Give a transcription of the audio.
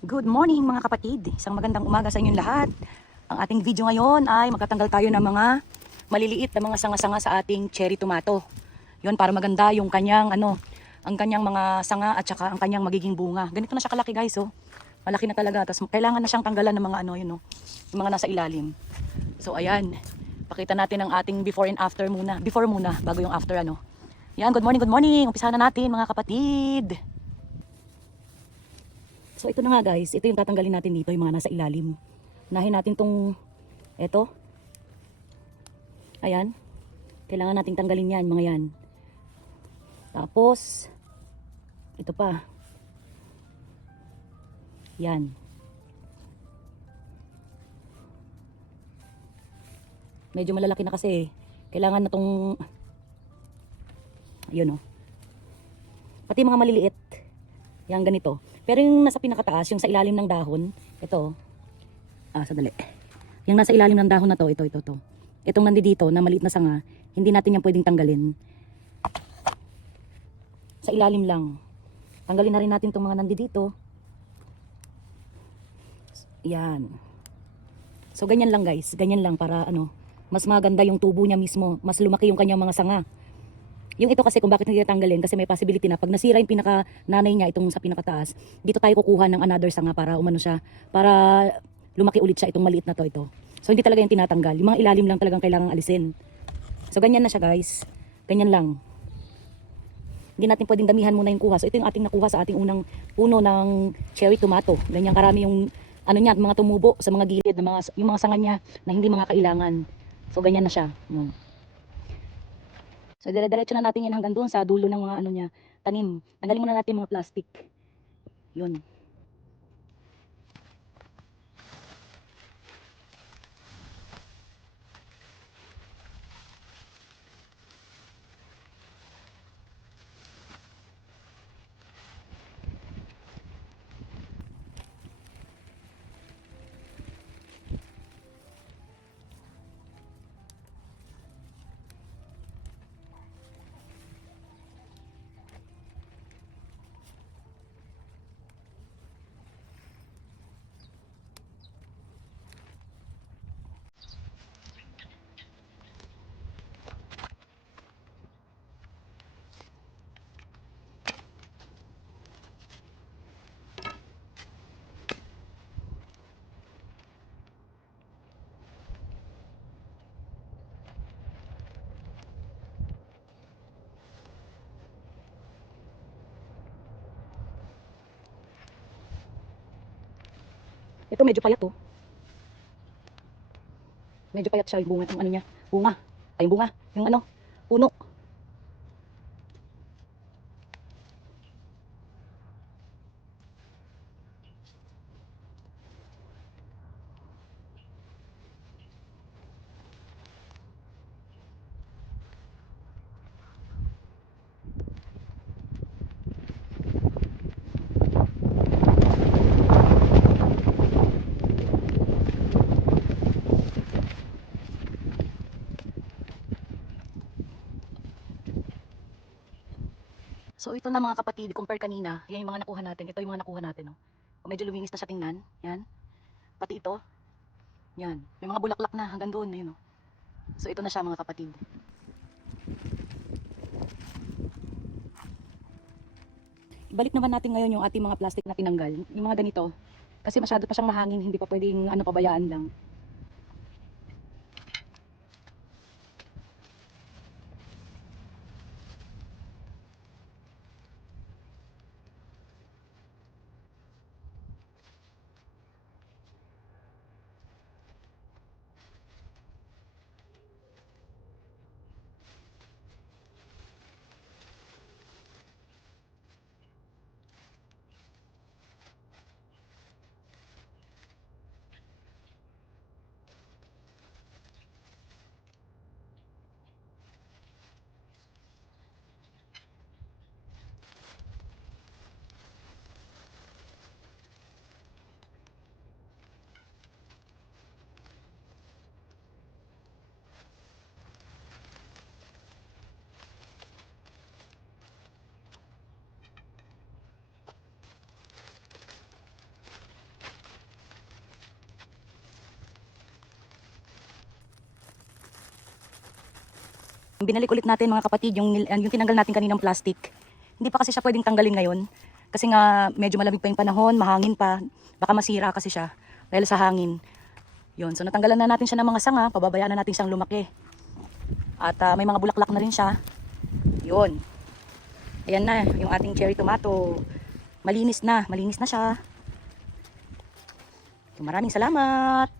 Good morning mga kapatid. Isang magandang umaga sa inyong lahat. Ang ating video ngayon ay magtatanggal tayo ng mga maliliit na mga sanga-sanga sa ating cherry tomato. Yun, para maganda yung kanyang ang kanyang mga sanga at saka ang kanyang magiging bunga. Ganito na siya kalaki, guys, oh. Malaki na talaga. Tapos kailangan na siyang tanggalan ng mga yung mga nasa ilalim. So ayan. Pakita natin ang ating before and after muna. Before muna bago yung after Yan, good morning, good morning. Umpisahan na natin mga kapatid. So ito na nga, guys, ito yung tatanggalin natin dito, yung mga nasa ilalim. Unahin natin tong, ito. Ayan. Kailangan nating tanggalin yan, mga yan. Tapos, ito pa. Yan. Medyo malalaki na kasi. Kailangan na tong, ayun, oh. Pati mga maliliit. Yan, ganito. Pero yung nasa pinakataas, yung sa ilalim ng dahon, ito. Sandali. Yung nasa ilalim ng dahon na to, ito. Itong nandito na maliit na sanga, hindi natin yan pwedeng tanggalin. Sa ilalim lang. Tanggalin na rin natin itong mga nandito. Yan. So ganyan lang, guys. Ganyan lang para mas maganda yung tubo niya mismo. Mas lumaki yung kanyang mga sanga. Yung ito kasi kung bakit hindi tanggalin, kasi may possibility na pag nasira yung pinaka nanay niya, itong sa pinakataas, dito tayo kukuha ng another sanga para para lumaki ulit siya, itong maliit na ito. So hindi talaga yung tinatanggal. Yung mga ilalim lang talagang kailangang alisin. So ganyan na siya, guys. Ganyan lang. Hindi natin pwedeng damihan muna yung kuha. So ito yung ating nakuha sa ating unang puno ng cherry tomato. Ganyan karami yung niya, mga tumubo sa mga gilid ng yung mga sanga niya na hindi mga kailangan. So ganyan na siya. Yun. So dire-diretso na natin yan hanggang doon sa dulo ng mga niya, tanim. Tanggalin muna natin mga plastic. Yun. Ito medyo payat, oh. Medyo payat siya yung bunga, yung niya, bunga. Ay, yung bunga, yung puno. So ito na mga kapatid, compare kanina, yan yung mga nakuha natin. Ito yung mga nakuha natin, oh. Medyo luminis na siya tingnan, yan. Pati ito, yan. May mga bulaklak na hanggang doon, yun, oh. So ito na siya mga kapatid. Ibalik naman natin ngayon yung ating mga plastic na tinanggal. Yung mga ganito, kasi masyado pa siyang mahangin, hindi pa pwedeng pabayaan lang. Binalik ulit natin mga kapatid yung tinanggal natin kaninang plastic. Hindi pa kasi siya pwedeng tanggalin ngayon. Kasi nga medyo malamig pa yung panahon, mahangin pa. Baka masira kasi siya dahil sa hangin. Yun, so natanggalan na natin siya ng mga sanga, pababayaan na natin siyang lumaki. At may mga bulaklak na rin siya. Yun. Ayan na, yung ating cherry tomato. Malinis na siya. Maraming salamat.